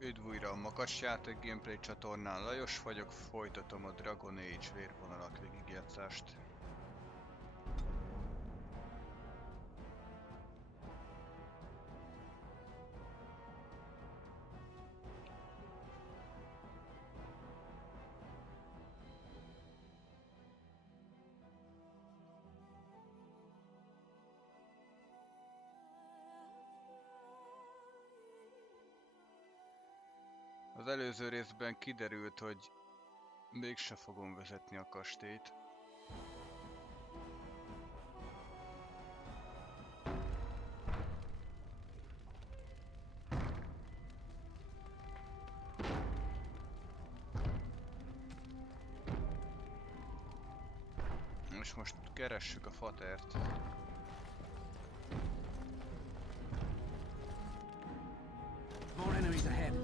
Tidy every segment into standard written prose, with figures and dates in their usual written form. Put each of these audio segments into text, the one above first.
Üdv újra a Makasjáték Gameplay csatornán, Lajos vagyok, folytatom a Dragon Age vérvonalat végigjátszást. Az előző részben kiderült, hogy mégse fogom vezetni a kastélyt. És most keressük a fatert. More enemies ahead.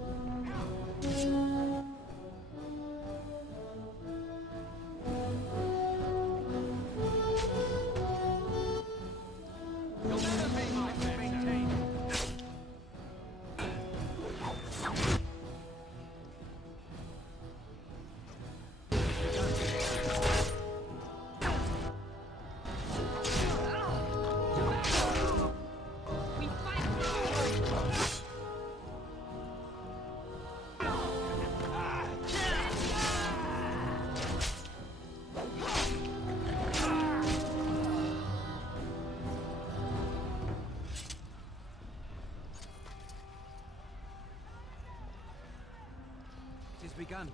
It has begun.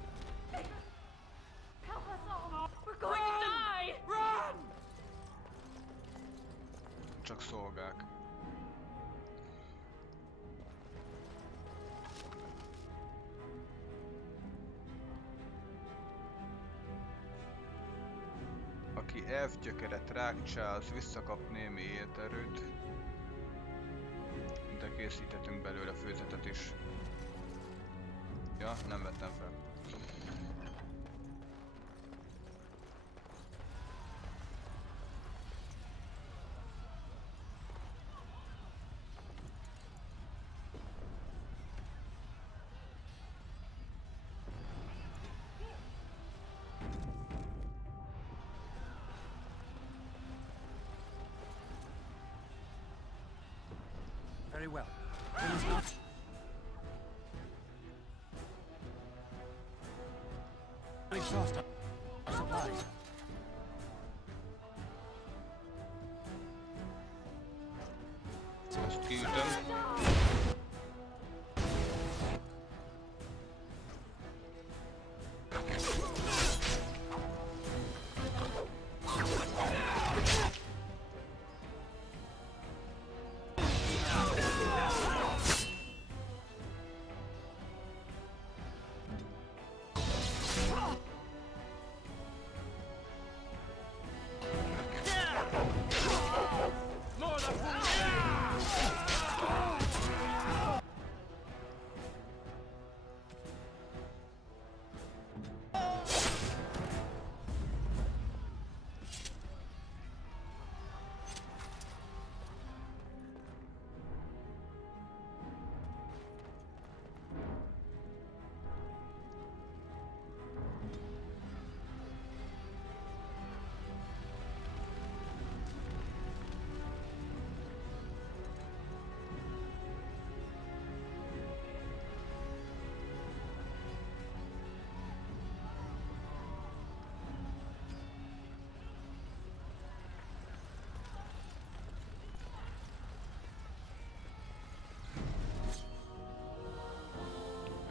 Help us all! We're going to die! Run! Csak szolgák. Aki elfgyökeret rákcsál, az visszakap némi életerőt, de készíthetünk belőle főzetet is. Ja, nem vettem fel. Very well. We must not. Exhaust our supplies. Ezt kiütöm.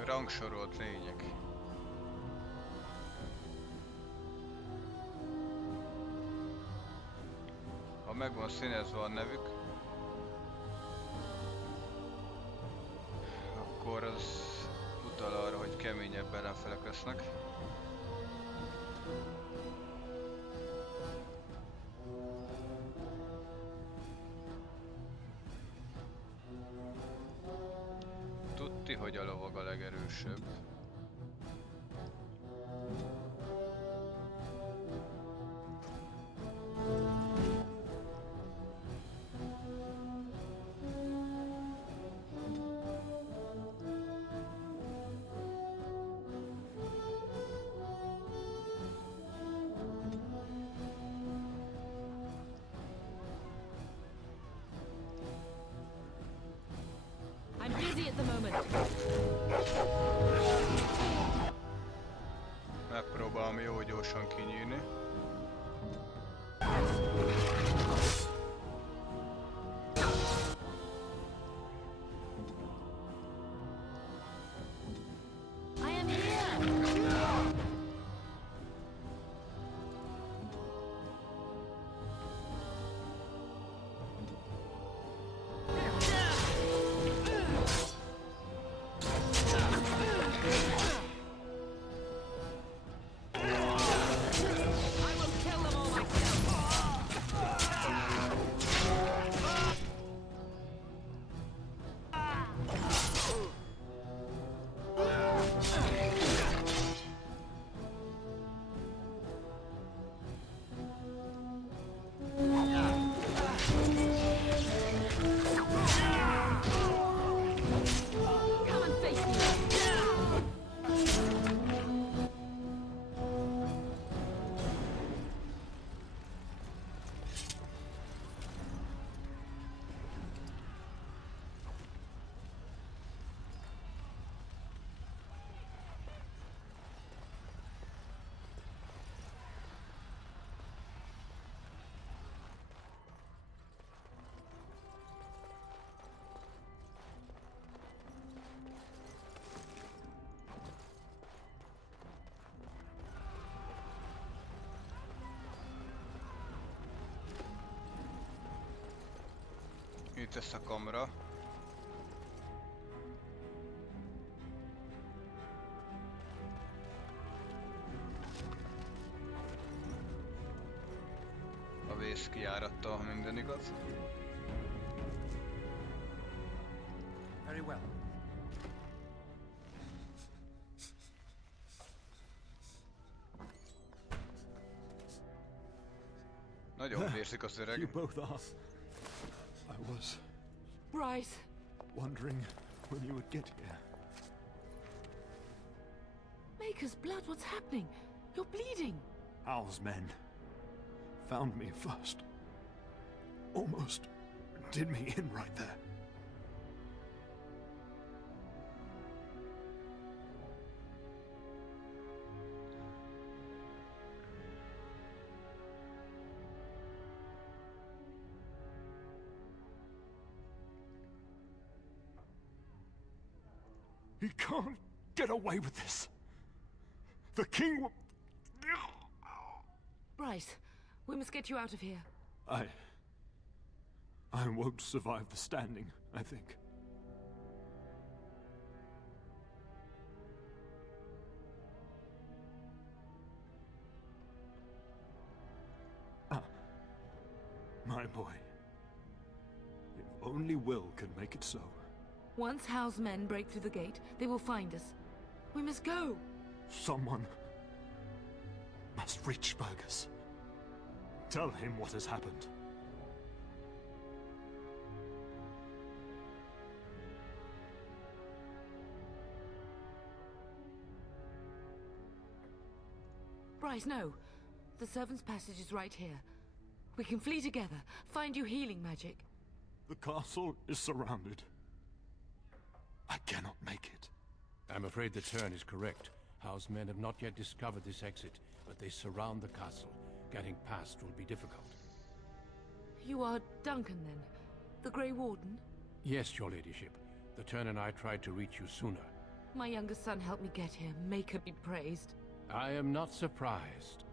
Rangsorolt lények. Ha meg van színezve a nevük, akkor az utal arra, hogy keményebb ellenfelek lesznek. Tudti, hogy a lovag a legerősebb. busy at the moment. Megpróbálom jó gyorsan kinyírni. I am here. I will kill them all myself. Come and face me. Itt lesz a kamra. A vész kijárattal, ha minden igaz. Very well. Nagyon vérzik az You öreg. both are. I was Bryce, wondering when you would get here. Maker's blood, what's happening? You're bleeding. Al's men found me first. Almost did me in right there. He can't get away with this. The king will... Bryce, we must get you out of here. I won't survive the standing, I think. My boy. If only Will can make it so. Once Hal's men break through the gate, they will find us. We must go. Someone must reach Fergus. Tell him what has happened. Bryce, no. The servant's passage is right here. We can flee together, find you healing magic. The castle is surrounded. I cannot make it. I'm afraid the turn is correct. House men have not yet discovered this exit, but they surround the castle. Getting past will be difficult. You are Duncan, then? The Grey Warden? Yes, your ladyship. The turn and I tried to reach you sooner. My youngest son helped me get here. Maker be praised. I am not surprised.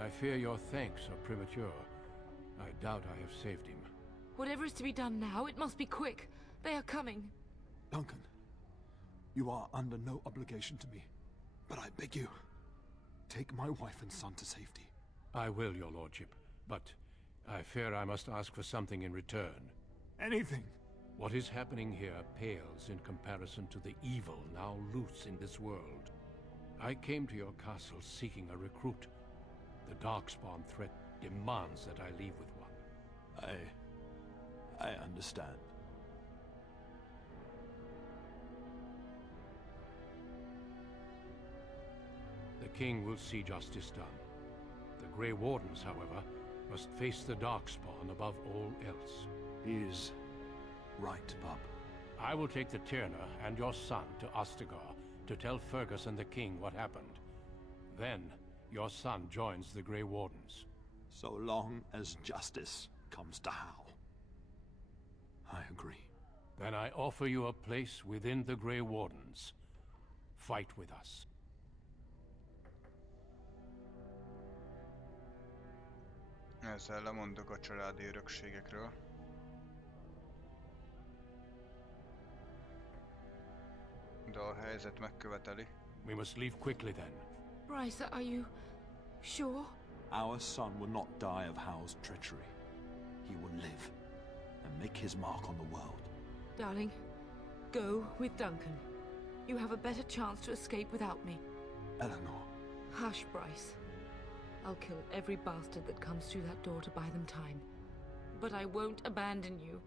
I fear your thanks are premature. I doubt I have saved him. Whatever is to be done now, it must be quick. They are coming. Duncan, you are under no obligation to me. But I beg you, take my wife and son to safety. I will, your lordship, but I fear I must ask for something in return. Anything. What is happening here pales in comparison to the evil now loose in this world. I came to your castle seeking a recruit. The Darkspawn threat demands that I leave with one. I understand. king will see justice done. The Grey Wardens, however, must face the Darkspawn above all else. He is right, bub. I will take the Tyrna and your son to Ostagar to tell Fergus and the king what happened. Then, your son joins the Grey Wardens. So long as justice comes to Hal. I agree. Then I offer you a place within the Grey Wardens. Fight with us. Ezzel lemondok a családi örökségekről. De a helyzet megköveteli. We must leave quickly then. Bryce, are you sure? Our son will not die of Hal's treachery. He will live and make his mark on the world. Darling, go with Duncan. You have a better chance to escape without me. Eleanor. Hush, Bryce. I'll kill every bastard that comes through that door to buy them time. But I won't abandon you.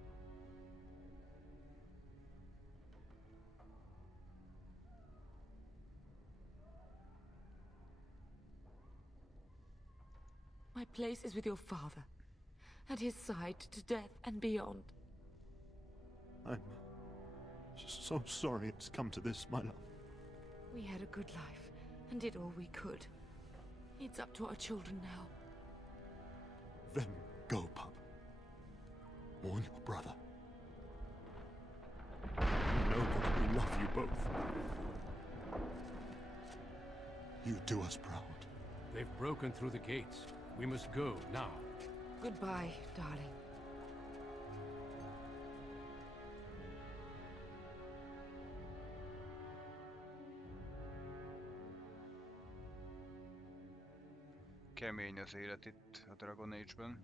My place is with your father. At his side to death and beyond. I'm so sorry it's come to this, my love. We had a good life and did all we could. It's up to our children now. Then go, pup. Warn your brother. You know that we love you both. You do us proud. They've broken through the gates. We must go now. Goodbye, darling. Kemény az élet itt a Dragon Age-ben.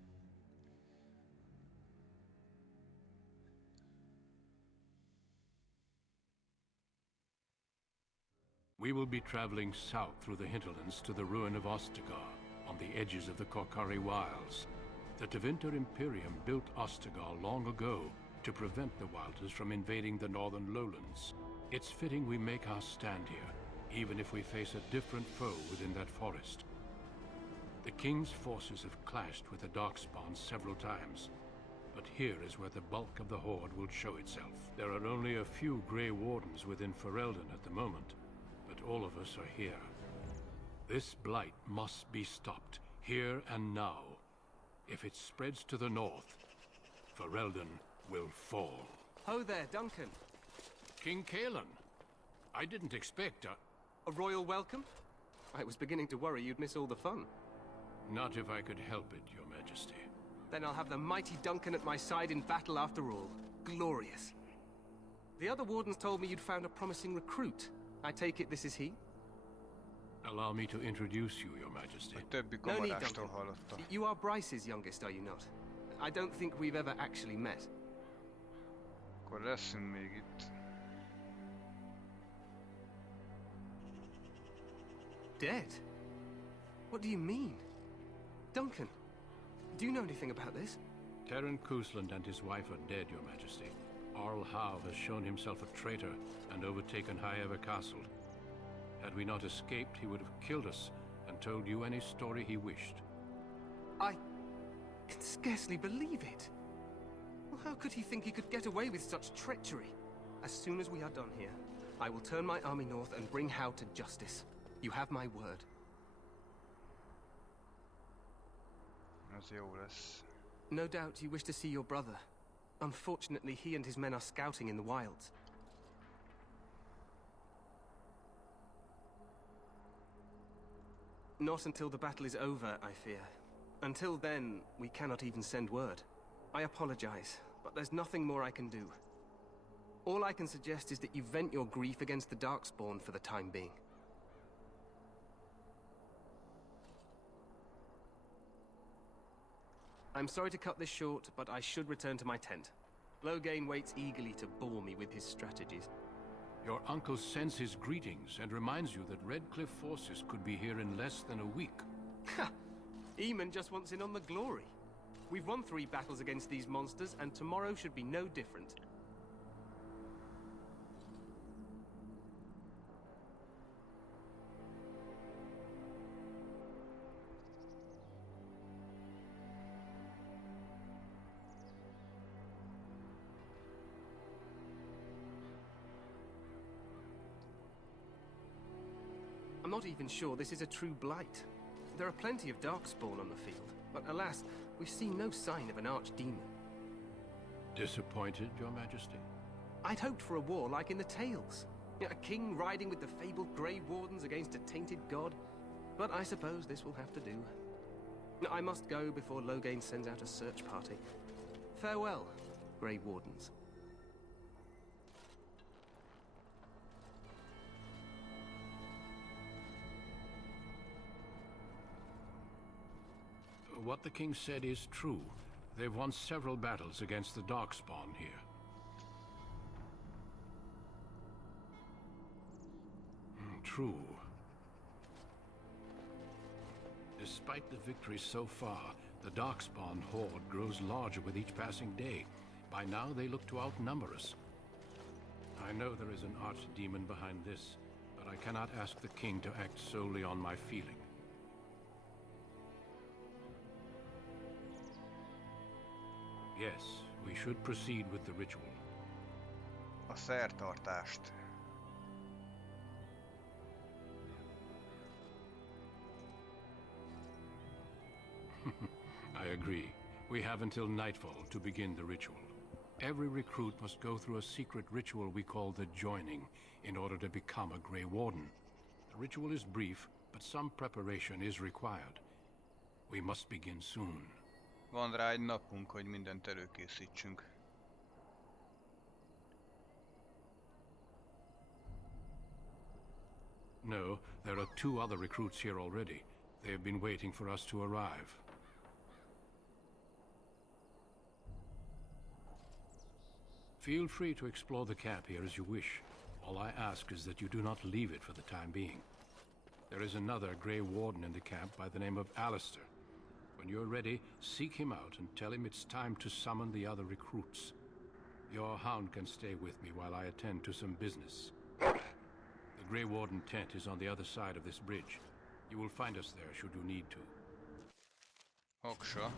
We will be traveling south through the hinterlands to the ruin of Ostagar, on the edges of the Korkari Wilds. The Tevinter Imperium built Ostagar long ago to prevent the Wilders from invading the northern lowlands. It's fitting we make our stand here, even if we face a different foe within that forest. The King's forces have clashed with the Darkspawn several times, but here is where the bulk of the Horde will show itself. There are only a few Grey Wardens within Ferelden at the moment, but all of us are here. This blight must be stopped, here and now. If it spreads to the north, Ferelden will fall. Ho there, Duncan. King Kaelan, I didn't expect A royal welcome? I was beginning to worry you'd miss all the fun. Not if I could help it, Your Majesty. Then I'll have the mighty Duncan at my side in battle after all. Glorious. The other wardens told me you'd found a promising recruit. I take it this is he? Allow me to introduce you, Your Majesty. A többi No need, kamarástól Duncan. hallottam. You are Bryce's youngest, are you not? I don't think we've ever actually met. Akkor leszünk még itt. Dead? What do you mean? Duncan, do you know anything about this? Terran Cousland and his wife are dead, Your Majesty. Arl Howe has shown himself a traitor and overtaken High-Ever Castle. Had we not escaped, he would have killed us and told you any story he wished. I can scarcely believe it. Well, how could he think he could get away with such treachery? As soon as we are done here, I will turn my army north and bring Howe to justice. You have my word. Az jó lesz. No doubt you wish to see your brother. Unfortunately, he and his men are scouting in the wilds. Not until the battle is over, I fear. Until then, we cannot even send word. I apologize, but there's nothing more I can do. All I can suggest is that you vent your grief against the Darkspawn for the time being. I'm sorry to cut this short, but I should return to my tent. Loghain waits eagerly to bore me with his strategies. Your uncle sends his greetings and reminds you that Redcliffe forces could be here in less than a week. Ha! Eamon just wants in on the glory. We've won 3 battles against these monsters, and tomorrow should be no different. not even sure this is a true blight. There are plenty of darkspawn on the field, but alas, we've seen no sign of an archdemon. Disappointed, Your Majesty? I'd hoped for a war like in the tales. A king riding with the fabled Grey Wardens against a tainted god. But I suppose this will have to do. I must go before Loghain sends out a search party. Farewell, Grey Wardens. What the king said is true. They've won several battles against the Darkspawn here. True. Despite the victories so far, the Darkspawn horde grows larger with each passing day. By now, they look to outnumber us. I know there is an archdemon behind this, but I cannot ask the king to act solely on my feeling. Yes, we should proceed with the ritual. A szertartást. I agree. We have until nightfall to begin the ritual. Every recruit must go through a secret ritual we call the Joining in order to become a Grey Warden. The ritual is brief, but some preparation is required. We must begin soon. Van rá egy napunk, hogy mindent előkészítsünk. No, there are 2 other recruits here already. They have been waiting for us to arrive. Feel free to explore the camp here as you wish. All I ask is that you do not leave it for the time being. There is another Grey Warden in the camp by the name of Alistair. When you're ready, seek him out and tell him it's time to summon the other recruits. Your HUN can stay with me while I attend to some business. The Grey Warden tent is on the other side of this bridge. You will find us there should you need to. Oksa.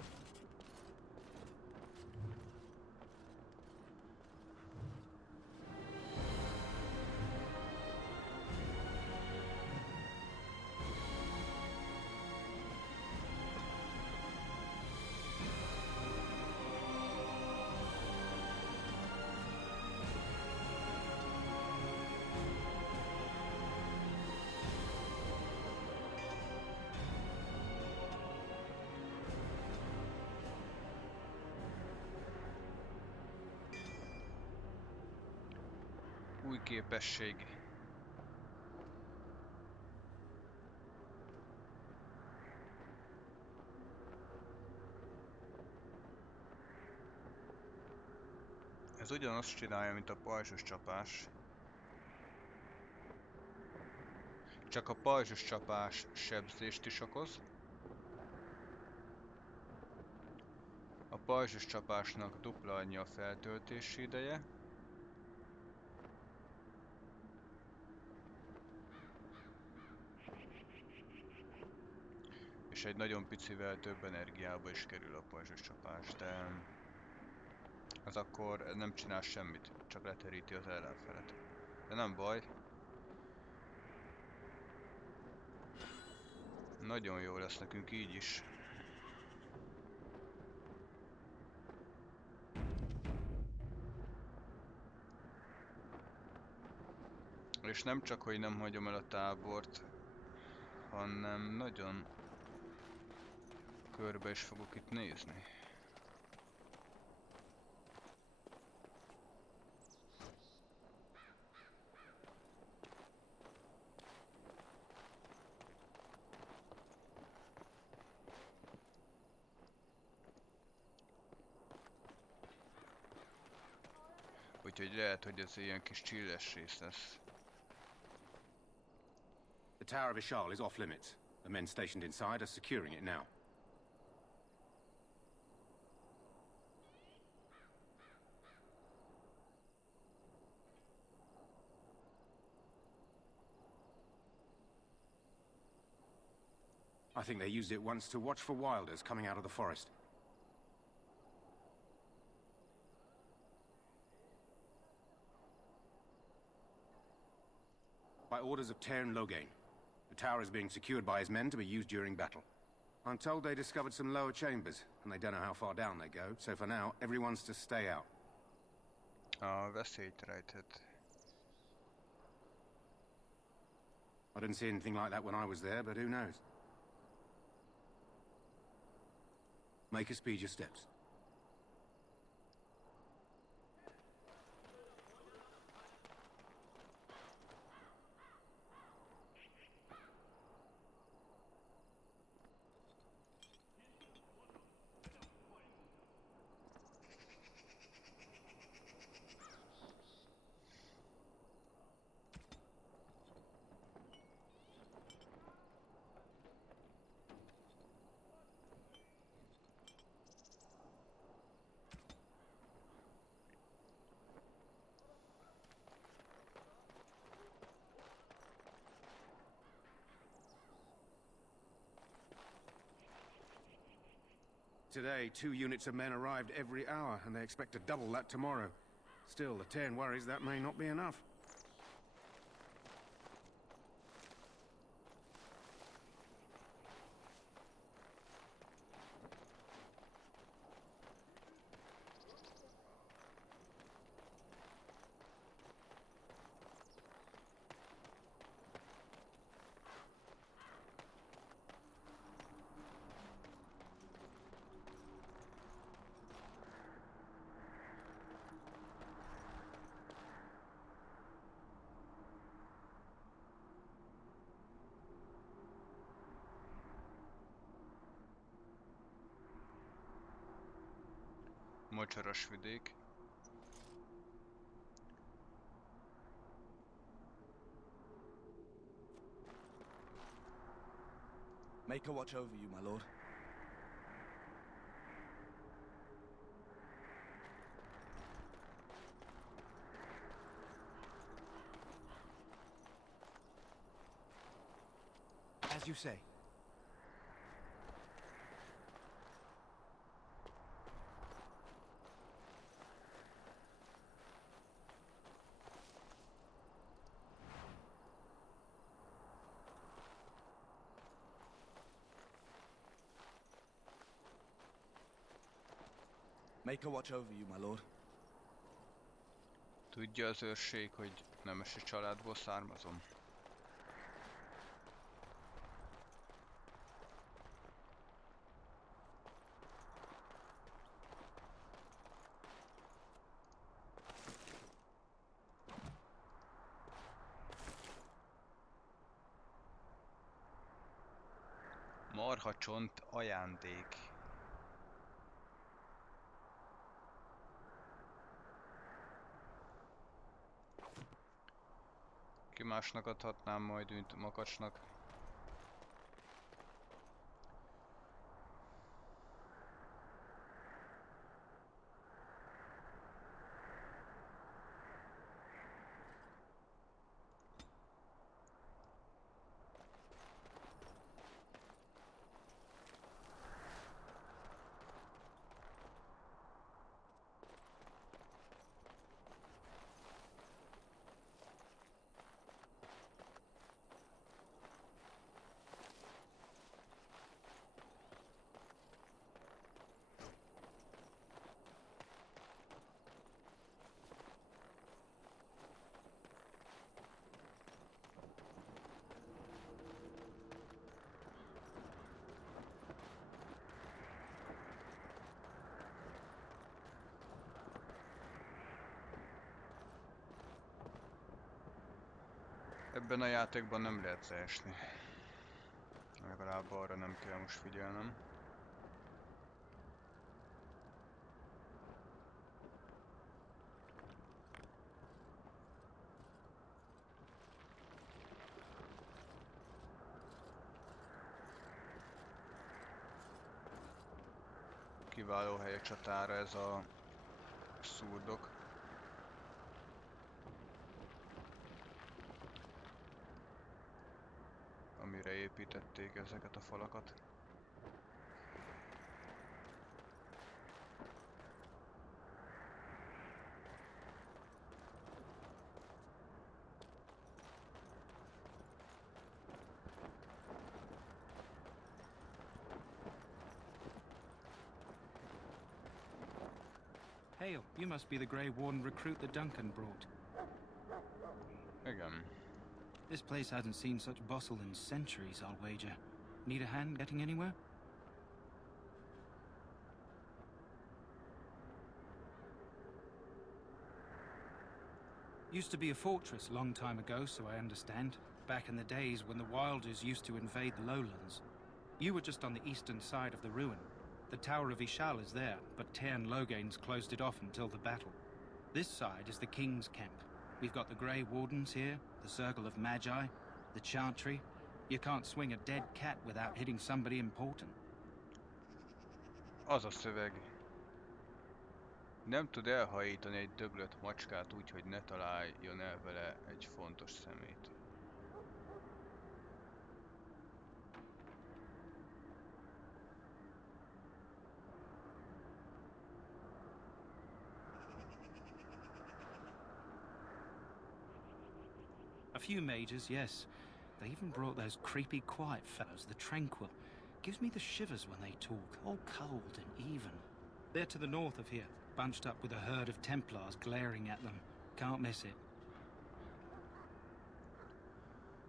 Új képesség. Ez ugyanazt csinálja, mint a pajzsos csapás. Csak a pajzsos csapás sebzést is okoz. A pajzsos csapásnak dupla annyi a feltöltési ideje. És egy nagyon picivel több energiába is kerül a pajzsos csapás, de az akkor nem csinál semmit, csak leteríti az ellenfelet. De nem baj. Nagyon jó lesz nekünk így is. És nem csak, hogy nem hagyom el a tábort, hanem nagyon körbe is fogok itt nézni. Úgyhogy lehet, hogy ez ilyen kis chilles rész lesz. The Tower of Ishal is off limits. The men stationed inside are securing it now. I think they used it once to watch for wilders coming out of the forest. By orders of Tairn Loghain, The tower is being secured by his men to be used during battle. I'm told they discovered some lower chambers, and they don't know how far down they go, so for now, everyone's to stay out. A veszélyt rejtett. I didn't see anything like that when I was there, but who knows? Make us speed your steps. Today, 2 units of men arrived every hour, and they expect to double that tomorrow. Still, the Terran worries that may not be enough. Mocsaras vidék. Make a watch over you, my lord. As you say. Make a watch over you, my lord. Tudja az őrség, hogy nemesi családból származom? Marhacsont ajándék. Ki másnak adhatnám majd, mint Makacsnak. Ebben a játékban nem lehet leesni. Legalább arra nem kell most figyelnem. Kiváló hely a csatára ez a szurdok. Amire építették ezeket a falakat. Hail, you must be the Grey Warden recruit that Duncan brought. Igen. This place hasn't seen such bustle in centuries, I'll wager. Need a hand getting anywhere? Used to be a fortress a long time ago, so I understand. Back in the days when the Wilders used to invade the lowlands. You were just on the eastern side of the ruin. The Tower of Ishal is there, but Tairn Logain's closed it off until the battle. This side is the King's camp. We've got the Grey Wardens here, the Circle of Magi, the Chantry. You can't swing a dead cat without hitting somebody important. Az a szöveg. Nem tud elhajítani egy döglött macskát úgy, hogy ne találjon el vele egy fontos szemét. A few mages, yes. They even brought those creepy, quiet fellows, the Tranquil. Gives me the shivers when they talk, all cold and even. They're to the north of here, bunched up with a herd of Templars glaring at them. Can't miss it.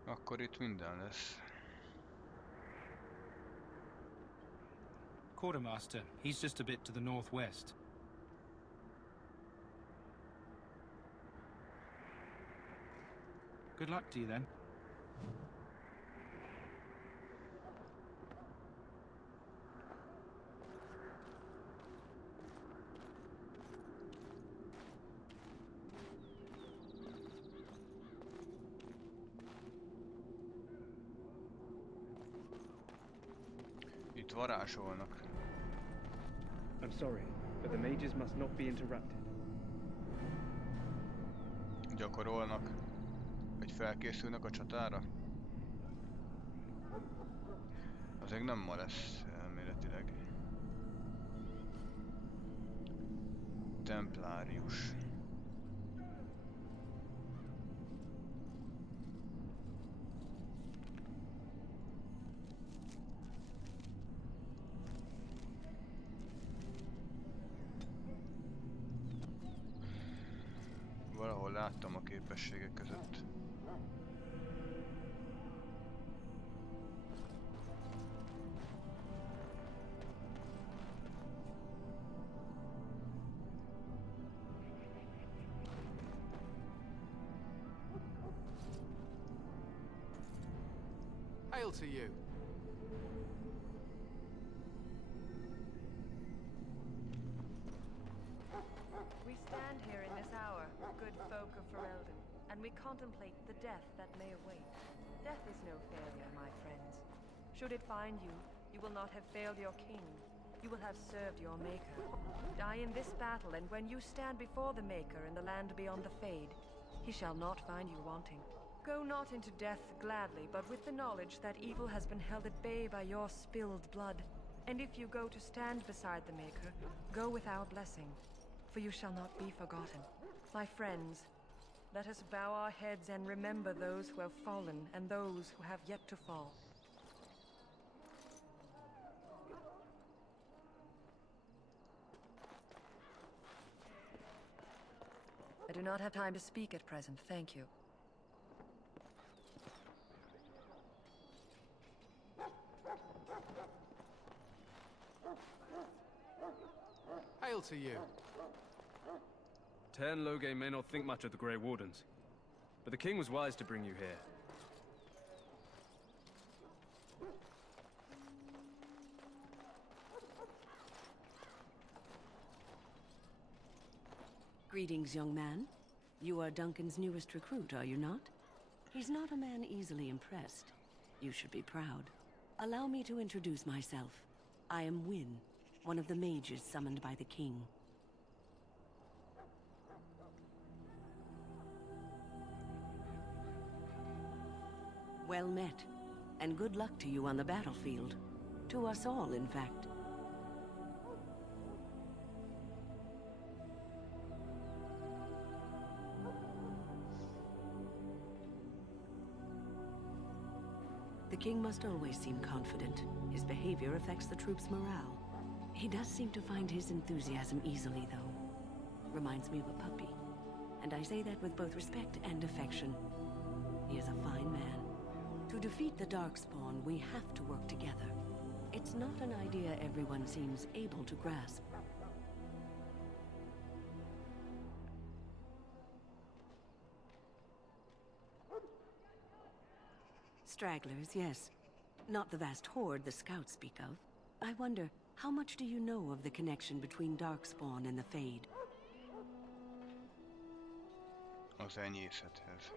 Akkor itt minden lesz. Quartermaster, he's just a bit to the northwest. Good luck to you then. Itt varázsolnak. I'm sorry, but the mages must not be interrupted. Gyakorolnak. Vagy felkészülnek a csatára? Azért nem ma lesz elméletileg. Templárius. Valahol láttam a képességek között. Hail to you. We stand here in this hour, good folk of Ferelden, and we contemplate the death that may await. Death is no failure, my friends. Should it find you, you will not have failed your king. You will have served your maker. Die in this battle, and when you stand before the maker in the land beyond the Fade, he shall not find you wanting. Go not into death gladly, but with the knowledge that evil has been held at bay by your spilled blood. And if you go to stand beside the maker, go with our blessing, for you shall not be forgotten. My friends, let us bow our heads and remember those who have fallen and those who have yet to fall. I do not have time to speak at present, thank you. Hail to you. Tairn Logain may not think much of the Grey Wardens, but the king was wise to bring you here. Greetings, young man. You are Duncan's newest recruit, are you not? He's not a man easily impressed. You should be proud. Allow me to introduce myself. I am Wynne, one of the mages summoned by the king. Well met, and good luck to you on the battlefield. To us all, in fact. The king must always seem confident. His behavior affects the troops' morale. He does seem to find his enthusiasm easily, though. reminds me of a puppy. And I say that with both respect and affection. He is a fine man. To defeat the Darkspawn, we have to work together. It's not an idea everyone seems able to grasp. Stragglers, yes. Not the vast horde the scouts speak of. I wonder, how much do you know of the connection between Darkspawn and the Fade? Az enyészethez.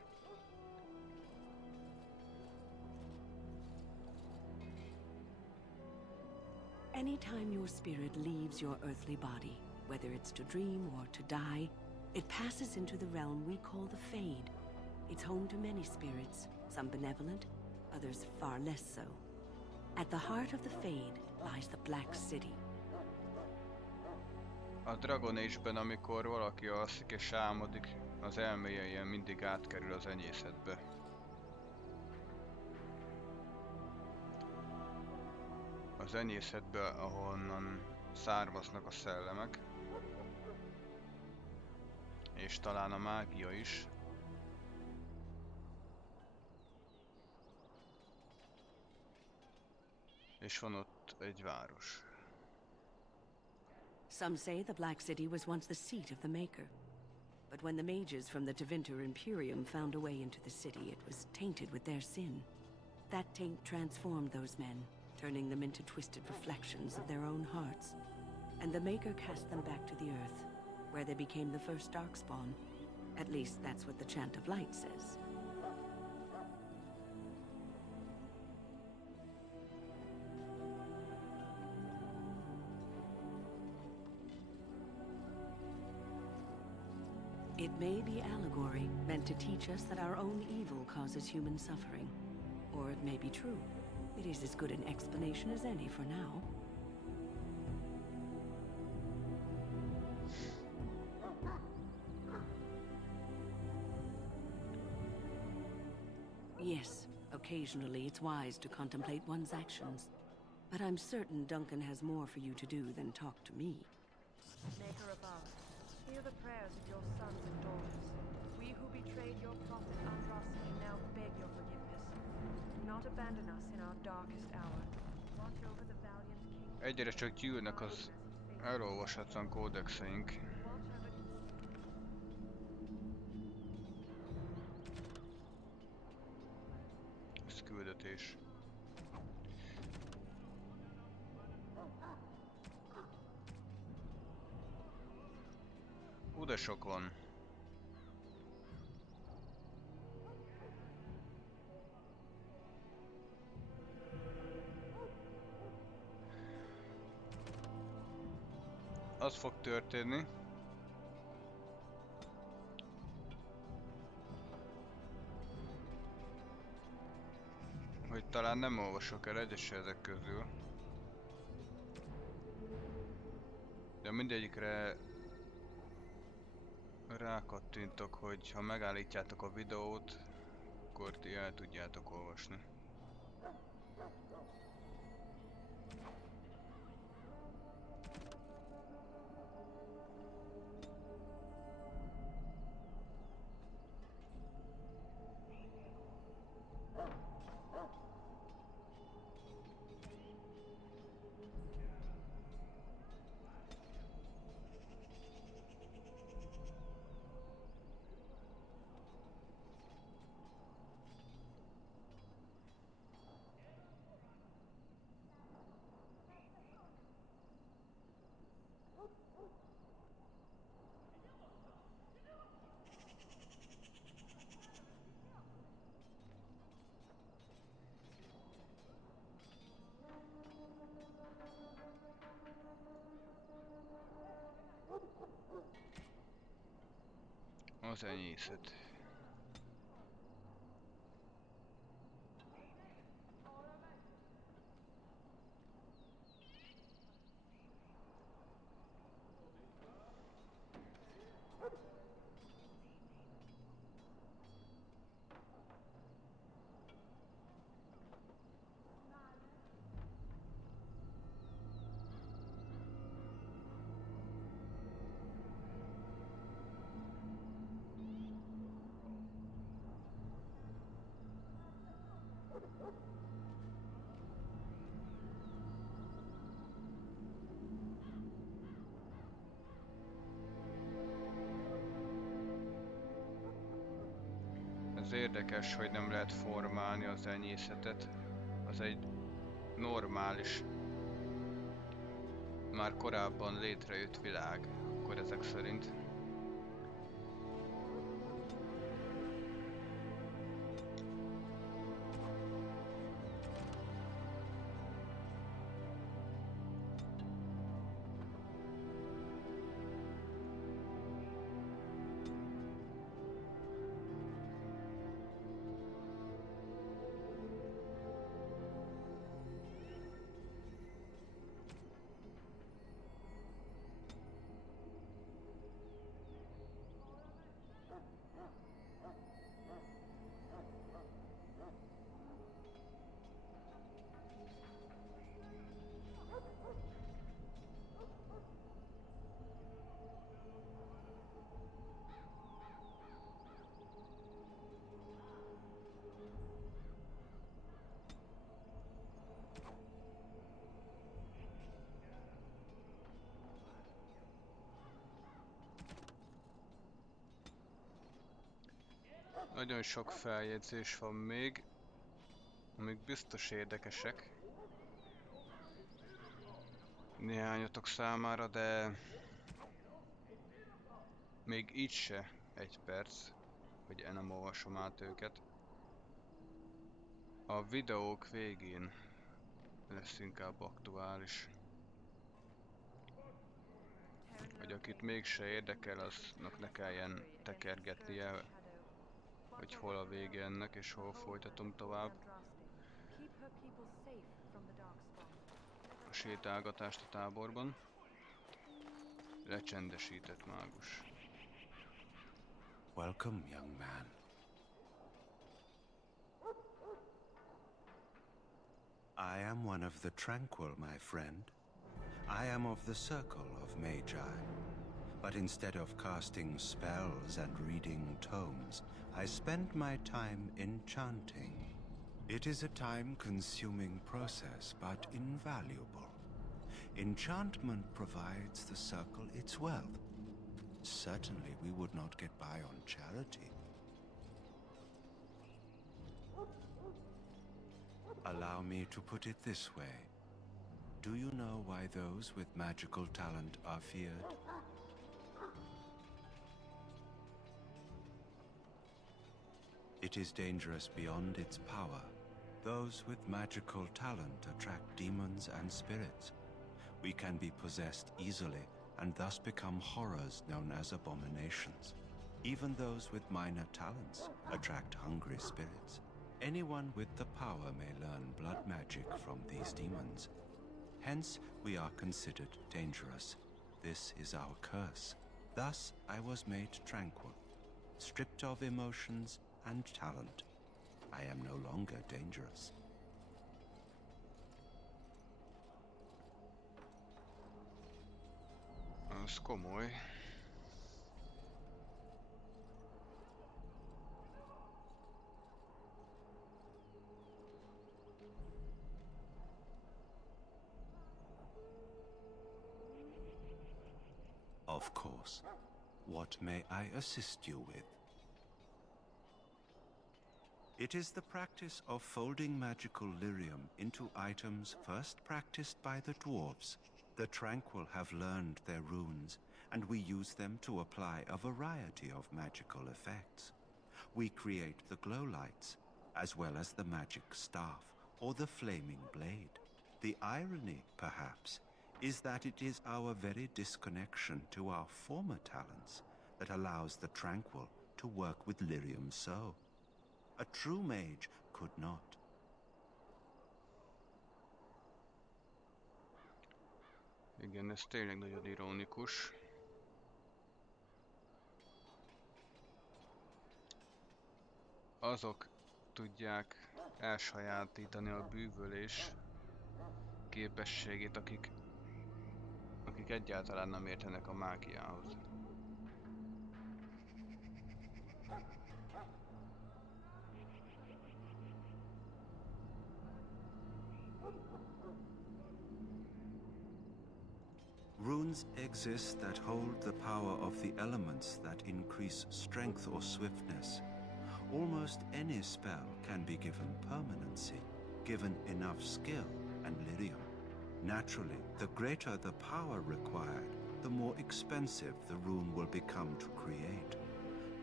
Anytime your spirit leaves your earthly body, whether it's to dream or to die, it passes into the realm we call the Fade. It's home to many spirits, some benevolent, others far less so. At the heart of the Fade lies the Black City. A Dragon Age-ben, amikor valaki alszik és álmodik, az elméje ilyen mindig átkerül az enyészetbe. Az enyészetbe, ahonnan származnak a szellemek. És talán a mágia is. És van ott egy város. Some say the Black City was once the seat of the Maker. But when the mages from the Tevinter Imperium found a way into the city, it was tainted with their sin. That taint transformed those men, turning them into twisted reflections of their own hearts. And the Maker cast them back to the earth, where they became the first Darkspawn. At least that's what the Chant of Light says. It may be allegory, meant to teach us that our own evil causes human suffering. Or it may be true. It is as good an explanation as any for now. Yes, occasionally it's wise to contemplate one's actions. But I'm certain Duncan has more for you to do than talk to me. Maker above, hear the prayers of your sons and daughters. We who betrayed your prophet Andraste now beg your forgiveness. Do not abandon us in our darkest hour. Watch over the valiant king. Egyre csak gyűlnek az elolvashatlan kódexeink. Ez küldetés. Hú, de sok van. Az fog történni, hogy talán nem olvasok el egyes ezek közül, de mindegyikre rákattintok, hogy ha megállítjátok a videót, akkor ti el tudjátok olvasni. Az enyészet. érdekes, hogy nem lehet formálni az enyészetet. Az egy normális, már korábban létrejött világ, akkor ezek szerint. Nagyon sok feljegyzés van még, amik biztos érdekesek néhányatok számára, de még így se egy perc, hogy nem olvasom át őket. A videók végén lesz inkább aktuális. Hogy akit mégse érdekel, aznak ne kelljen tekergetnie, hogy hol a vége ennek, és hol folytatom tovább a sétálgatást a táborban. Lecsendesített mágus. Welcome, young man. I am one of the Tranquil, my friend. I am of the Circle of Magi. But instead of casting spells and reading tomes, I spend my time enchanting. It is a time-consuming process, but invaluable. Enchantment provides the Circle its wealth. Certainly we would not get by on charity. Allow me to put it this way. Do you know why those with magical talent are feared? It is dangerous beyond its power. Those with magical talent attract demons and spirits. We can be possessed easily and thus become horrors known as abominations. Even those with minor talents attract hungry spirits. Anyone with the power may learn blood magic from these demons. Hence, we are considered dangerous. This is our curse. Thus, I was made tranquil, stripped of emotions and talent. I am no longer dangerous. Az komoly. Of course. What may I assist you with? It is the practice of folding magical lyrium into items first practiced by the dwarves. The Tranquil have learned their runes, and we use them to apply a variety of magical effects. We create the glow lights, as well as the magic staff or the flaming blade. The irony, perhaps, is that it is our very disconnection to our former talents that allows the Tranquil to work with lyrium so. A true mage could not. Igen, ez tényleg nagyon ironikus. Azok tudják elsajátítani a bűvölés képességét, akik egyáltalán nem értenek a mágiához. Runes exist that hold the power of the elements that increase strength or swiftness, Almost any spell can be given permanency, given enough skill and lyrium. Naturally, the greater the power required, the more expensive the rune will become to create.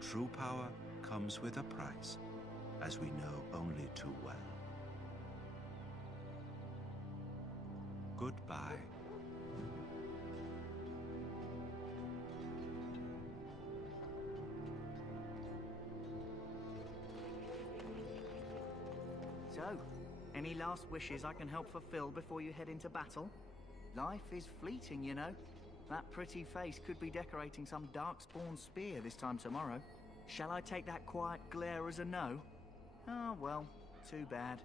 True power comes with a price, as we know only too well. Goodbye. So, any last wishes I can help fulfill before you head into battle? Life is fleeting, you know. That pretty face could be decorating some darkspawn spear this time tomorrow. Shall I take that quiet glare as a no? Oh, well, too bad.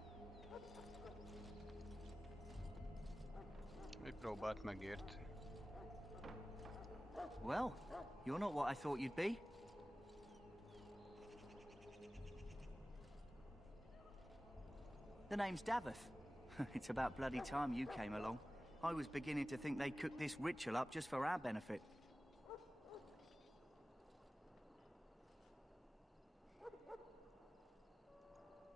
Még próbált megért. Well, you're not what I thought you'd be. The name's Davith. It's about bloody time you came along. I was beginning to think they cooked this ritual up just for our benefit.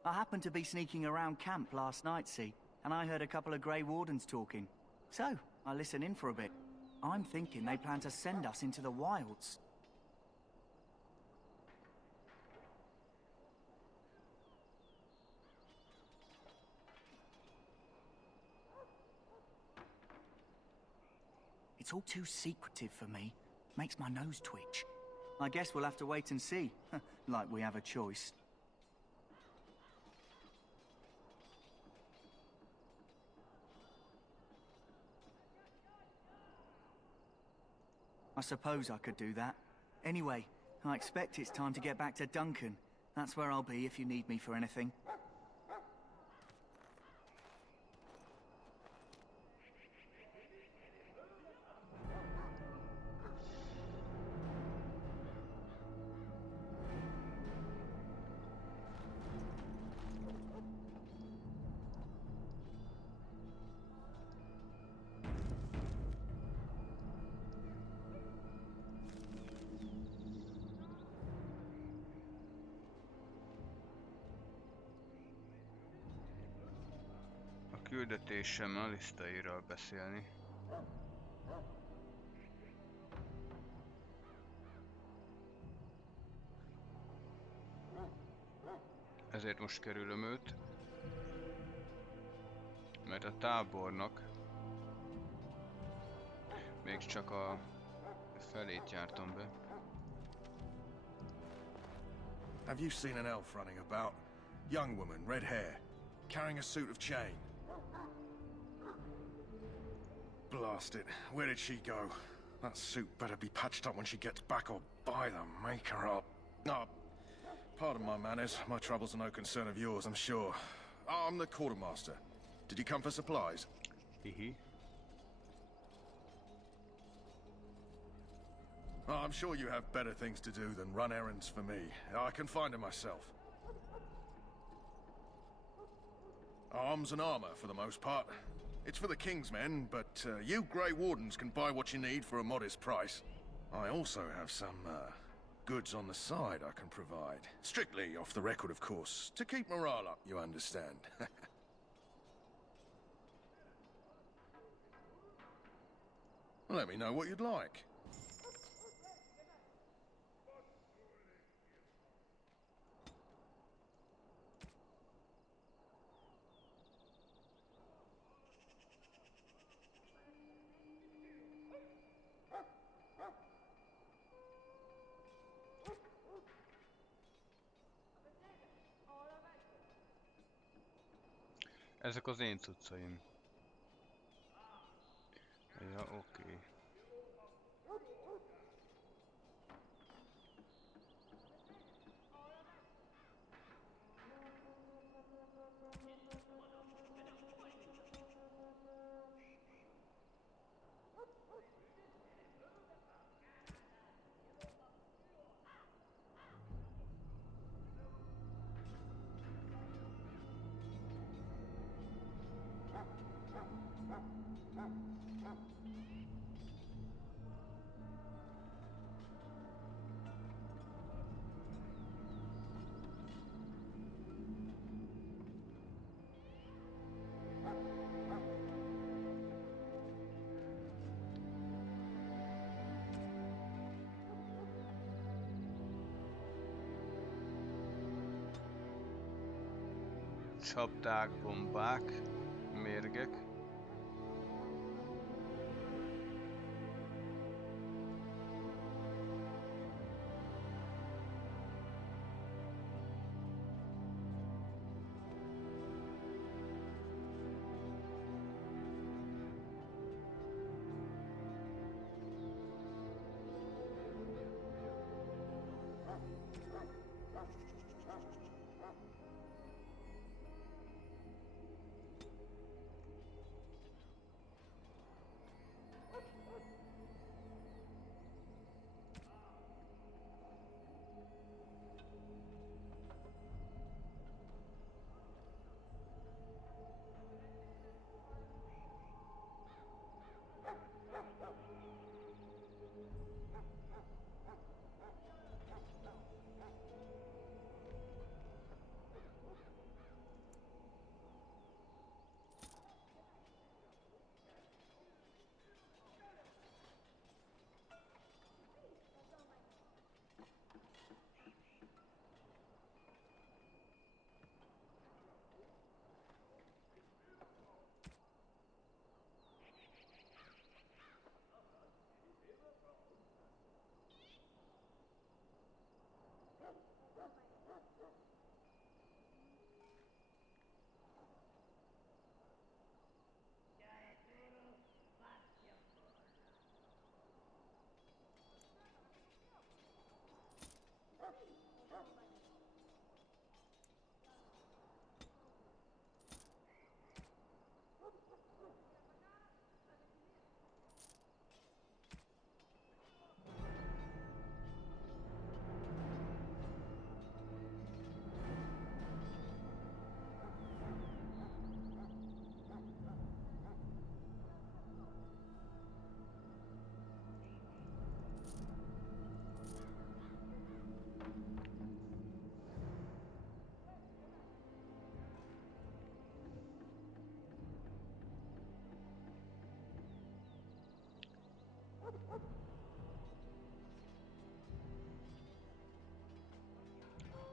I happened to be sneaking around camp last night, see, and I heard a couple of Grey Wardens talking. So, I listened in for a bit. I'm thinking they plan to send us into the wilds. It's all too secretive for me. Makes my nose twitch. I guess we'll have to wait and see. Like we have a choice. I suppose I could do that. Anyway, I expect it's time to get back to Duncan. That's where I'll be if you need me for anything. Küldetésem a lisztairól beszélni. Ezért most kerülöm őt. Mert a tábornak még csak a felét jártam be. Have you seen an elf running about? Young woman, red hair, carrying a suit of chain. Blast it. Where did she go? That suit better be patched up when she gets back, or by the maker up. Oh, pardon my manners. My troubles are no concern of yours, I'm sure. Oh, I'm the quartermaster. Did you come for supplies? Hee. Oh, I'm sure you have better things to do than run errands for me. I can find them myself. Arms and armor, for the most part. It's for the King's men, but you Grey Wardens can buy what you need for a modest price. I also have some goods on the side I can provide. Strictly off the record, of course. To keep morale up, you understand. Let me know what you'd like. Ezek az én cuccaim. Ja, oké. Csapdák, bombák, mérgek.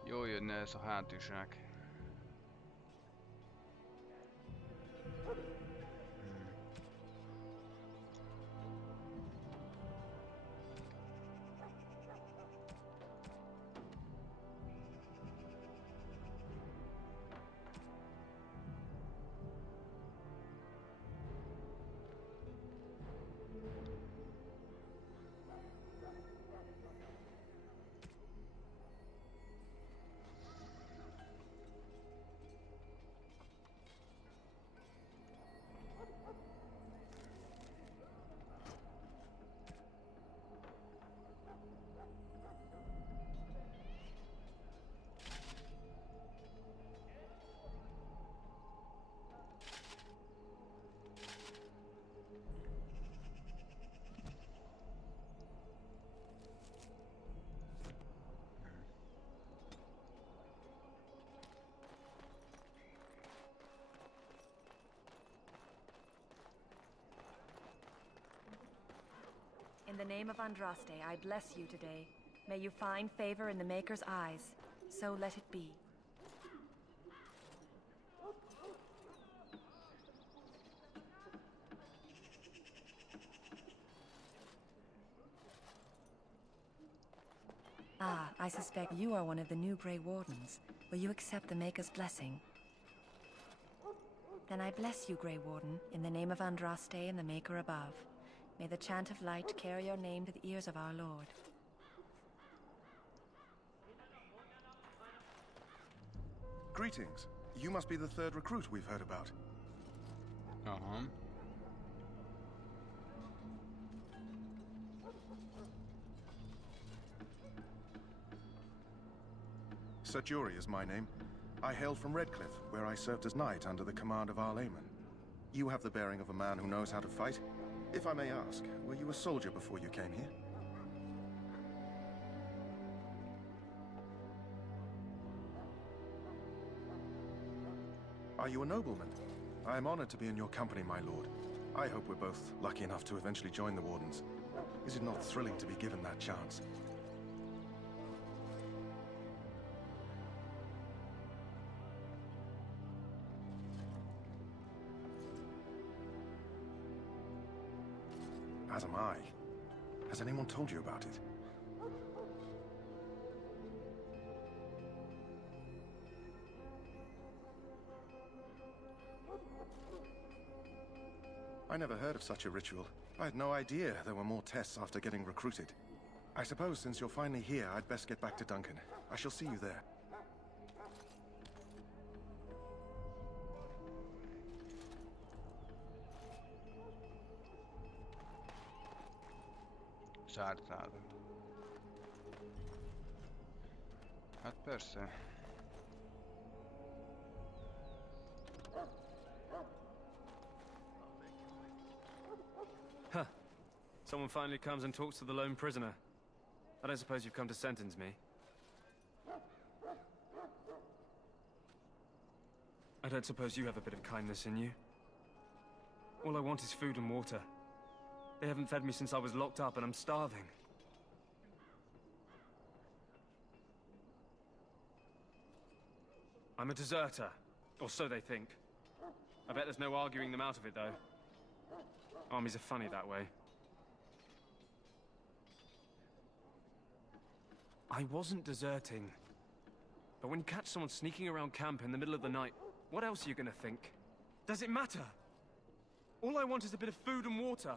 Jól jönne ez a hátizsák. In the name of Andraste, I bless you today. May you find favor in the Maker's eyes. So let it be. Ah, I suspect you are one of the new Grey Wardens. Will you accept the Maker's blessing? Then I bless you, Grey Warden, in the name of Andraste and the Maker above. May the chant of light carry your name to the ears of our Lord. Greetings. You must be the third recruit we've heard about. Uh-huh. Sir Jury is my name. I hail from Redcliffe, where I served as knight under the command of Our Layman. You have the bearing of a man who knows how to fight. If I may ask, were you a soldier before you came here? Are you a nobleman? I am honored to be in your company, my lord. I hope we're both lucky enough to eventually join the Wardens. Is it not thrilling to be given that chance? as am I. Has anyone told you about it? I never heard of such a ritual. I had no idea there were more tests after getting recruited. I suppose since you're finally here, I'd best get back to Duncan. I shall see you there. Zárt nálad. Hát persze. Huh. Someone finally comes and talks to the lone prisoner. I don't suppose you've come to sentence me. I don't suppose you have a bit of kindness in you. All I want is food and water. They haven't fed me since I was locked up and I'm starving. I'm a deserter, or so they think. I bet there's no arguing them out of it, though. Armies are funny that way. I wasn't deserting. But when you catch someone sneaking around camp in the middle of the night, what else are you gonna think? Does it matter? All I want is a bit of food and water.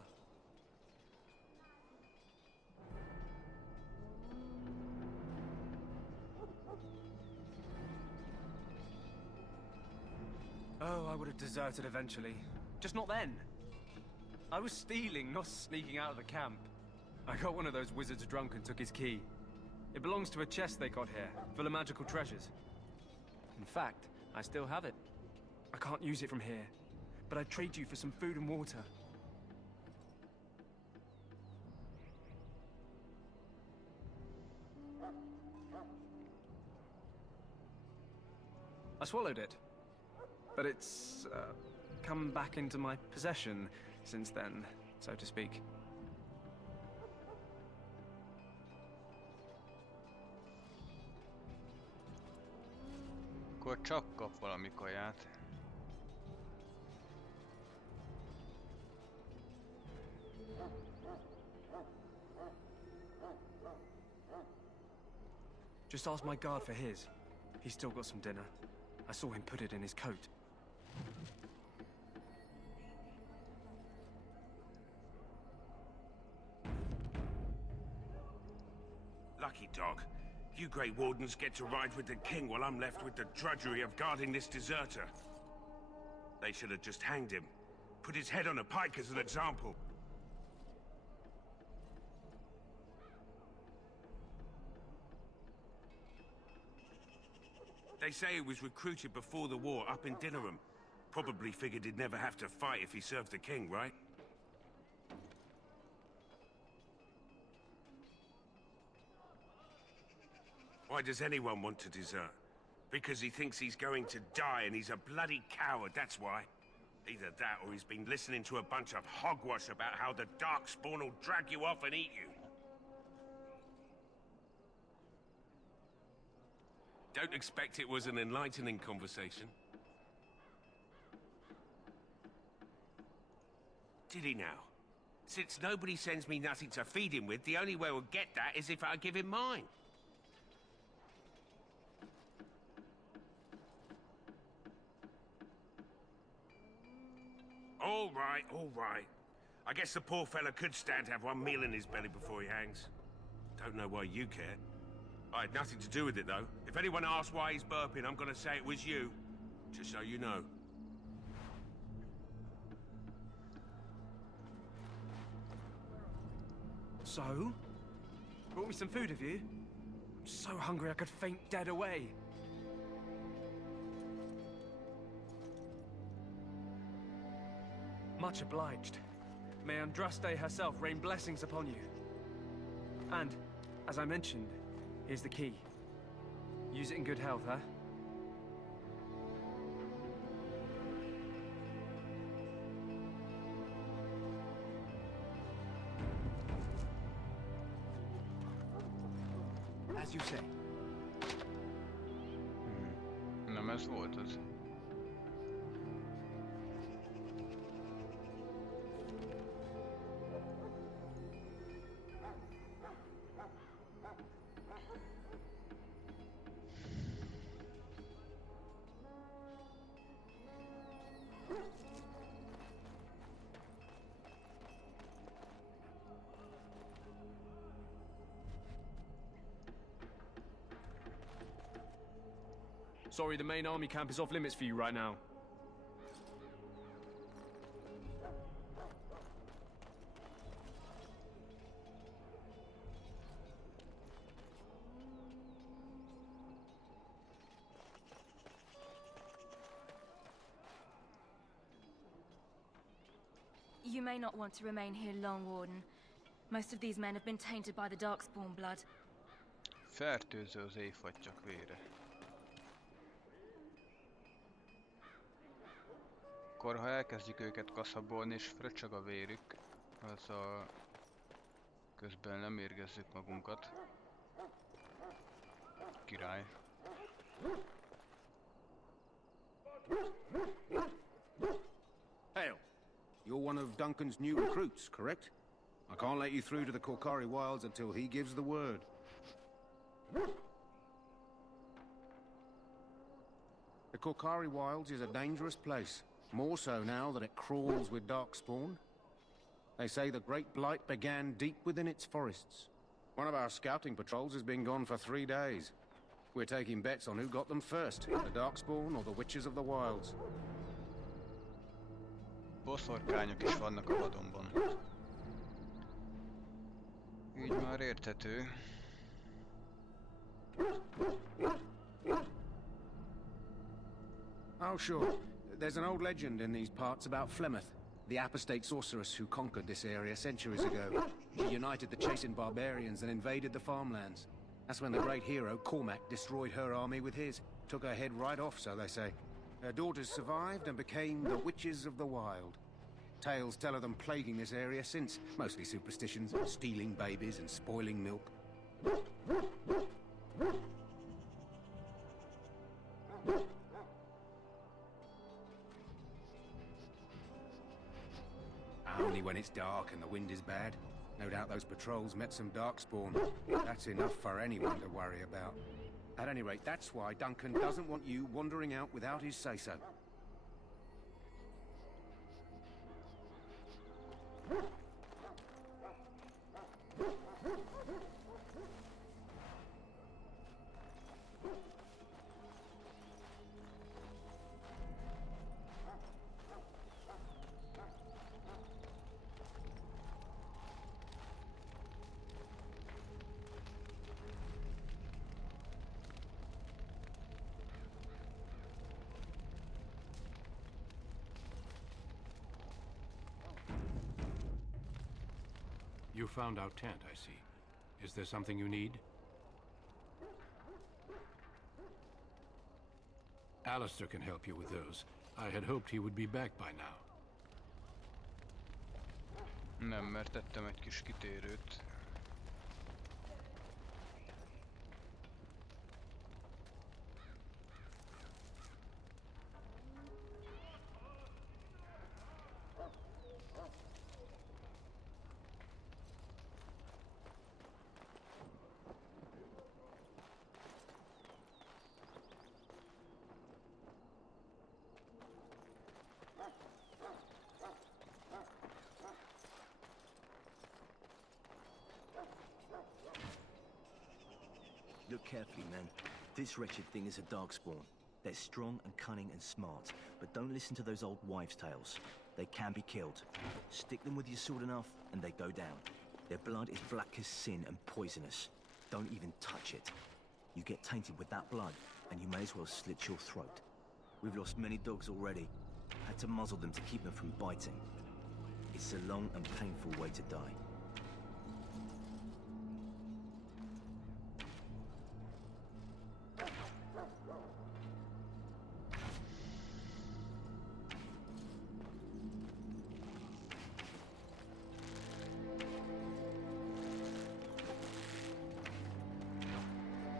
Oh, I would have deserted eventually. Just not then. I was stealing, not sneaking out of the camp. I got one of those wizards drunk and took his key. It belongs to a chest they got here, full of magical treasures. In fact, I still have it. I can't use it from here, but I'd trade you for some food and water. I swallowed it. But it's come back into my possession since then, so to speak. Akkor csak kap valami kaját. Just ask my guard for his. He's still got some dinner. I saw him put it in his coat. Lucky dog. You Grey Wardens get to ride with the king while I'm left with the drudgery of guarding this deserter. They should have just hanged him. Put his head on a pike as an example. They say he was recruited before the war up in Dinnerham. Probably figured he'd never have to fight if he served the king, right? Why does anyone want to desert? Because he thinks he's going to die and he's a bloody coward, that's why. Either that or he's been listening to a bunch of hogwash about how the Darkspawn will drag you off and eat you. Don't expect it was an enlightening conversation. Did he now? Since nobody sends me nothing to feed him with, the only way we'll get that is if I give him mine. All right. I guess the poor fella could stand to have one meal in his belly before he hangs. Don't know why you care. I had nothing to do with it, though. If anyone asks why he's burping, I'm gonna say it was you. Just so you know. So? Brought me some food, have you? I'm so hungry I could faint dead away. Much obliged. May Andraste herself rain blessings upon you. And, as I mentioned, here's the key. Use it in good health, huh? As you say. Nem ez volt az. Sorry, the main army camp is off limits for you right now. You may not want to remain here long, Warden. Most of these men have been tainted by the Darkspawn blood. Fertőző az éjfattyak vére. Akkor ha elkezdjük őket kaszabolni és fröcsög a vérük, az a... közben nem érgezzük magunkat. Király. Hail! You're one of Duncan's new recruits, correct? I can't let you through to the Korkari Wilds until he gives the word. The Korkari Wilds is a dangerous place. More so now that it crawls with Darkspawn. They say the Great Blight began deep within its forests. One of our scouting patrols has been gone for 3 days. We're taking bets on who got them first, the Darkspawn or the Witches of the Wilds. Boszorkányok is vannak a vadonban. Így már érthető. Oh, sure. There's an old legend in these parts about Flemeth, the apostate sorceress who conquered this area centuries ago. She united the chasing barbarians and invaded the farmlands. That's when the great hero, Cormac, destroyed her army with his. Took her head right off, so they say. Her daughters survived and became the Witches of the Wild. Tales tell of them plaguing this area since. Mostly superstitions, stealing babies and spoiling milk. Only when it's dark and the wind is bad. No doubt those patrols met some Darkspawn. That's enough for anyone to worry about. At any rate, that's why Duncan doesn't want you wandering out without his say-so. You found our tent, I see. Is there something you need? Alistair can help you with those. I had hoped he would be back by now. Nem, mert tettem egy kis kitérőt. Look carefully, men. This wretched thing is a Darkspawn. They're strong and cunning and smart, but don't listen to those old wives' tales. They can be killed. Stick them with your sword enough, and they go down. Their blood is black as sin and poisonous. Don't even touch it. You get tainted with that blood, and you may as well slit your throat. We've lost many dogs already. Had to muzzle them to keep them from biting. It's a long and painful way to die.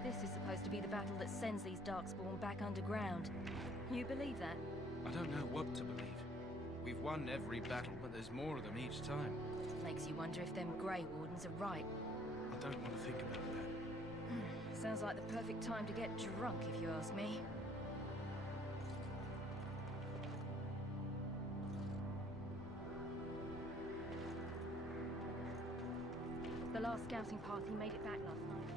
This is supposed to be the battle that sends these Darkspawn back underground. You believe that? I don't know what to believe. We've won every battle, but there's more of them each time. Makes you wonder if them Grey Wardens are right. I don't want to think about that. Sounds like the perfect time to get drunk, if you ask me. The last scouting party made it back last night.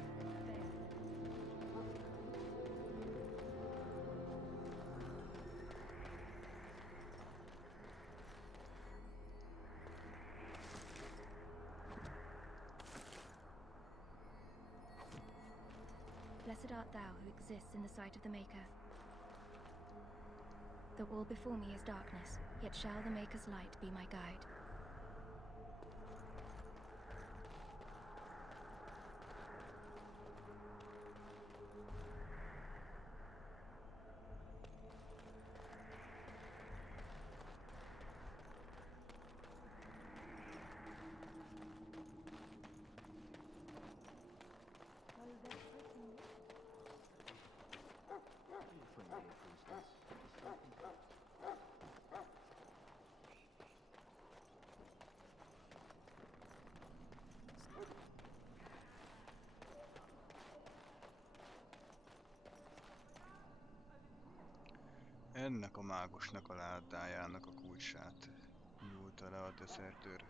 Blessed art thou who exists in the sight of the Maker. Though all before me is darkness, yet shall the Maker's light be my guide. Ennek a mágusnak a ládájának a kulcsát nyújta le a deszertőr.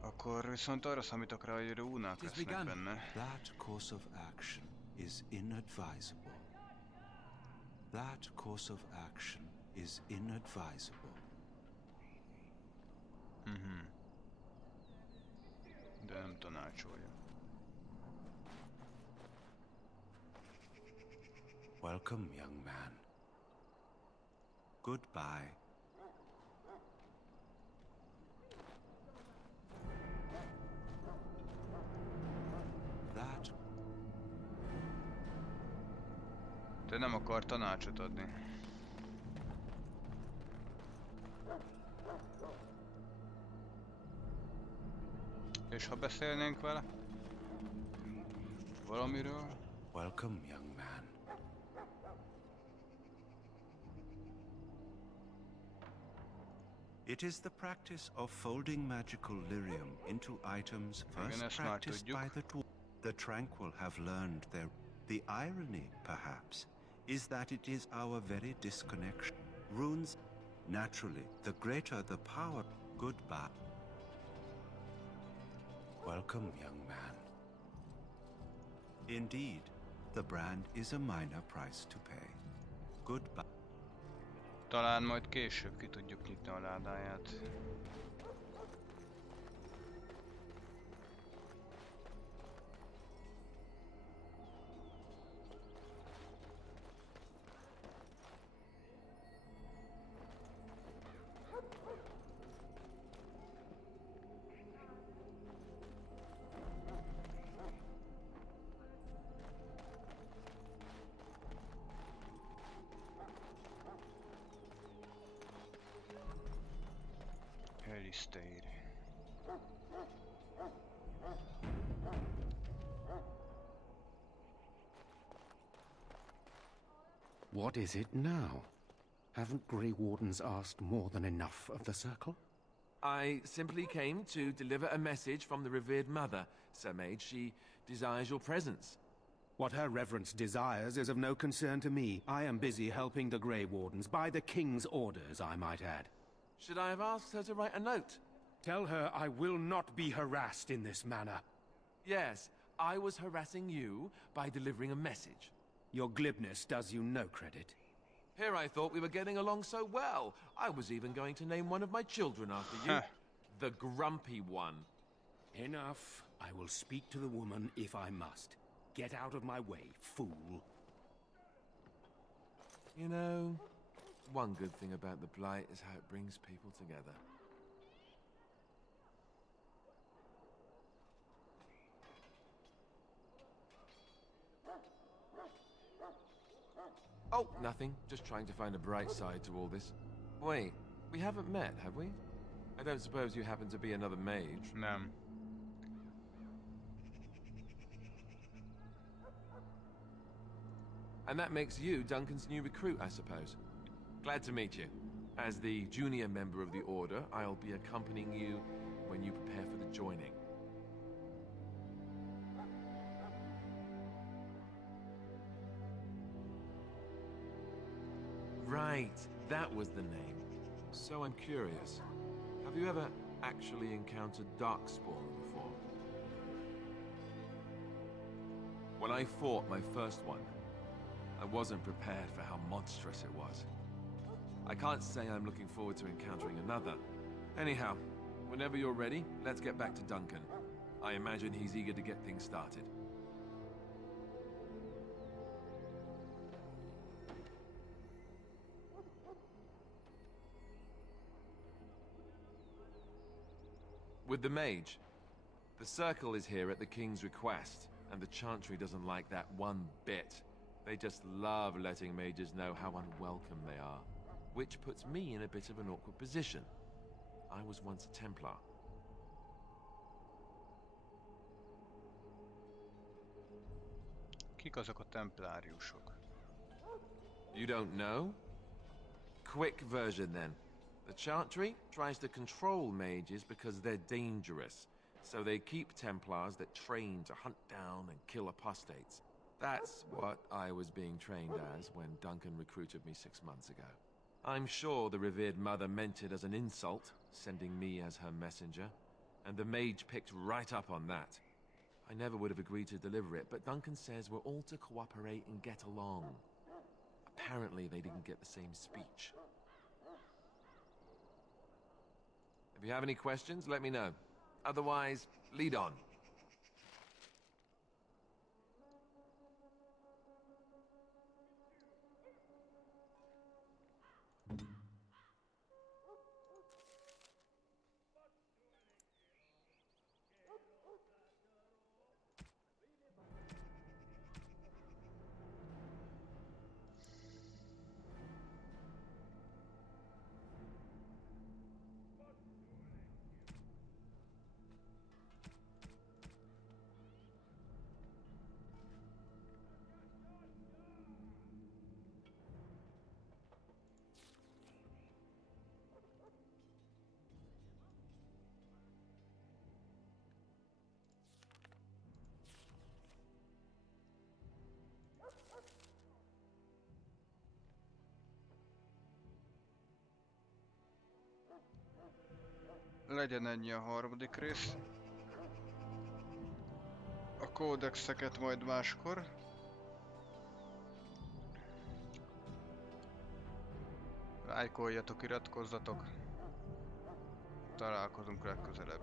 Akkor viszont arra számítok rá, hogy rúnák lesznek benne. That course of action is inadvisable. That course of action is inadvisable. De nem tanácsolja. Welcome, young man. Goodbye. That... Te nem akar tanácsot adni. És ha beszélnénk vele? Valamiről? Welcome, young man. It is the practice of folding magical lyrium into items first practiced by the dwarf. The tranquil have learned their... The irony, perhaps, is that it is our very disconnection. Runes, naturally, the greater the power. Goodbye. Welcome, young man. Indeed, the brand is a minor price to pay. Goodbye. Talán majd később ki tudjuk nyitni a ládáját. Stayed. What is it now? Haven't Grey Wardens asked more than enough of the Circle? I simply came to deliver a message from the revered mother, Sir Mage. She desires your presence. What her reverence desires is of no concern to me. I am busy helping the Grey Wardens, by the King's orders, I might add. Should I have asked her to write a note? Tell her I will not be harassed in this manner. Yes, I was harassing you by delivering a message. Your glibness does you no credit. Here I thought we were getting along so well. I was even going to name one of my children after you. The Grumpy One. Enough. I will speak to the woman if I must. Get out of my way, fool. You know, one good thing about the Blight is how it brings people together. Oh, nothing. Just trying to find a bright side to all this. Wait, we haven't met, have we? I don't suppose you happen to be another mage? No. And that makes you Duncan's new recruit, I suppose. Glad to meet you. As the junior member of the Order, I'll be accompanying you when you prepare for the joining. Right, that was the name. So I'm curious. Have you ever actually encountered Darkspawn before? When I fought my first one, I wasn't prepared for how monstrous it was. I can't say I'm looking forward to encountering another. Anyhow, whenever you're ready, let's get back to Duncan. I imagine he's eager to get things started. With the mage, the circle is here at the king's request, and the chantry doesn't like that one bit. They just love letting mages know how unwelcome they are, which puts me in a bit of an awkward position. I was once a Templar. Kik azok a templáriusok? You don't know? Quick version then. The Chantry tries to control mages because they're dangerous, so they keep Templars that train to hunt down and kill apostates. That's what I was being trained as when Duncan recruited me 6 months ago. I'm sure the revered mother meant it as an insult, sending me as her messenger, and the mage picked right up on that. I never would have agreed to deliver it, but Duncan says we're all to cooperate and get along. Apparently they didn't get the same speech. If you have any questions, let me know. Otherwise, lead on. Legyen ennyi a harmadik rész. A kódexeket majd máskor. Lájkoljatok, iratkozzatok. Találkozunk legközelebb.